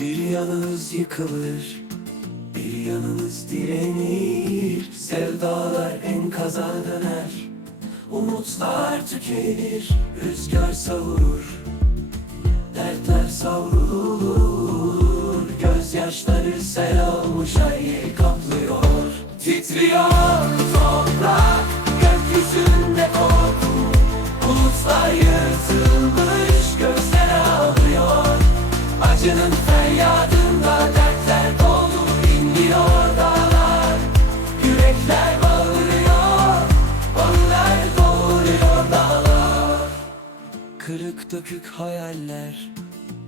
Bir yanınız yıkılır Bir yanınız direnir. Sevdalar enkaza döner Umutlar tükenir. Rüzgar savurur Dertler savrulur. Gözyaşları sel olmuş ay kaplıyor. Titriyor toprak Gökyüzünde korku Bulutlar yırtılmış Acının feryadında dertler dolu inliyor dağlar. Yürekler bağırıyor Bağlar doğuruyor dağlar. Kırık dökük hayaller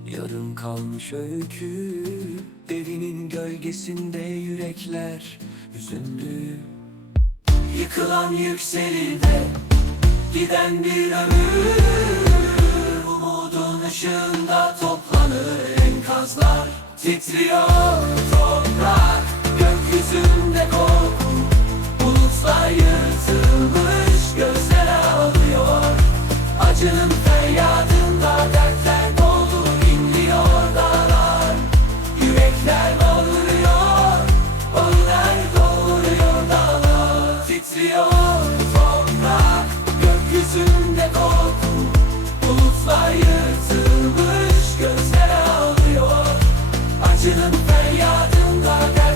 Yarım kalmış öykü. Evinin gölgesinde yürekler Hüzünlü Yıkılan yükselir de Giden bir ömür Umudun ışığında toplanır enkazlar Titriyor toprak Gökyüzünde korku. Bulutlar yırtılmış Gözler ağlıyor. Acının Feryadım da